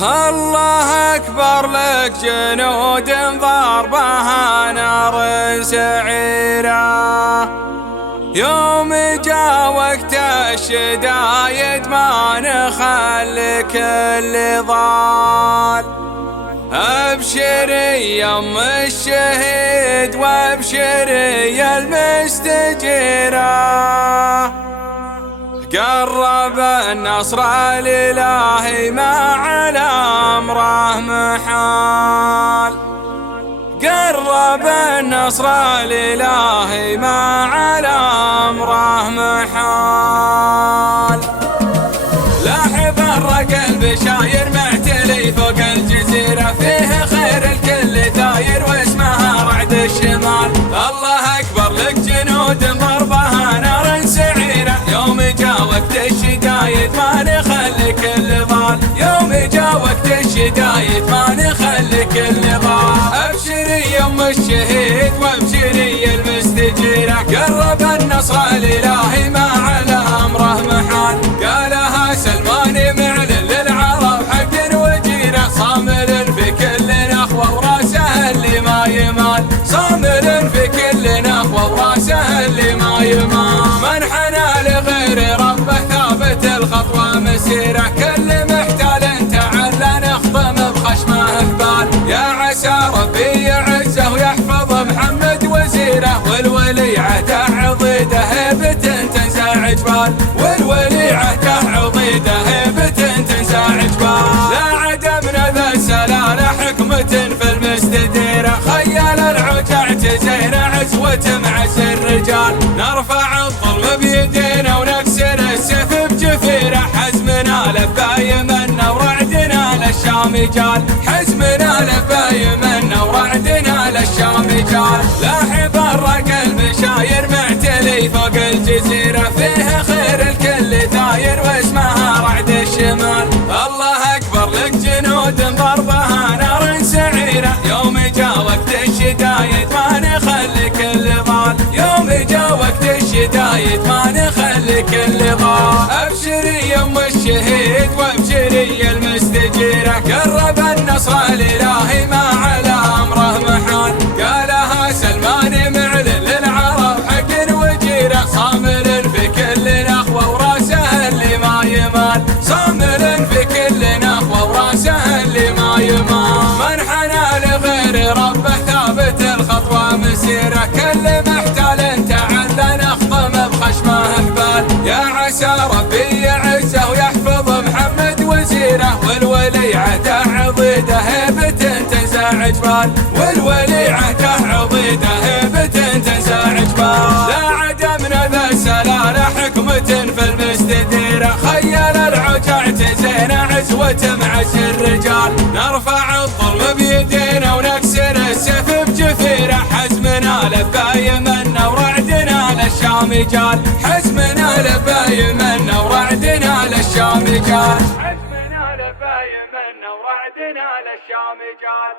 الله أكبر لك جنود ضربها نار سعيرة. يوم جا وقت الشدايد ما نخلي كل ضال. ابشري يم الشهيد وابشري المستجيرة. قرب النصر الإلهي ما على أمره محال. قرب النصر الإلهي ما على أمره محال. لاحب الرق البشاير معتلي فوق الجزيرة، فيه خير الكل ثاير واسمها رعد الشمال. الله أكبر لك جنود ضربها نار سعيرة. يوم جا وقت الشدايد ما نخلي كل ضال. يوم جا وقت الشدايد ما نخلي كل ضال. ابشري يم الشهيد وابشري المستجيرة. قرب النصر الإلهي ما على أمره محال. قالها سلمان معلن للعرب حق وجيرة. صامل في كل نخوة وراسه اللي ما يمال. صامل في كل نخوة وراسه اللي ما يمال. من حنى لغير ربه ثابت الخطوة مسيرة. كل محتال تعالى نخضم بخشمه هبال. يا عسى ربي يعزه ويحفظ محمد وزيره. والولي عهده عضيده هيبة تنزع جبال. والولي عهده عضيده هيبة تنزع جبال. لا عدمنا ذا سلالة حكمة في المستديرة. خيال العجع تزين عزوة معز الرجال. نرفع الظلم بيدينا ونكسر السيف بجفيره. حزمنا لبى يمنا ورعدنا للشام جال. حزمنا لبى يمنا ورعدنا للشام جال. لاحب الرق البشاير معتلي فوق الجزيرة. فيه خير الكل ثاير واسمها رعد الشمال. الله أكبر لك جنود ضربها نار سعيرة. يوم جا وقت الشدايد ما نخلي كل ضال. يوم جا وقت الشدايد ما نخلي كل ضال. ابشري يم الشهيد وابشري المستجيرة. قرب النصر الإلهي ما على أمره محال. قالها سلمان معلن للعرب حق وجيرة. صامل في كل نخوة وراسه اللي ما يمال. صامل في كل نخوة وراسه اللي ما يمال. من حنى لغير ربه ثابت الخطوة مسيرة. كل محتال تعالى نخضم بخشمه هبال. يا عسى ربي يعزه ويحفظ محمد وزيره. والولي عهده عضيده هيبة تنزع جبال. والولي عهده عضيده هيبة تنزع جبال. لا عدمنا ذا سلالة حكمة في المستديرة. خيال العجع تزين عزوة معز الرجال. نرفع الظلم بيدينا ونكسر السيف بجفيره. حزمنا لبى يمنا ورعدنا للشام جال. حزمنا لبى يمنا ورعدنا للشام جال. حزمنا لبى يمنا ورعدنا للشام جال.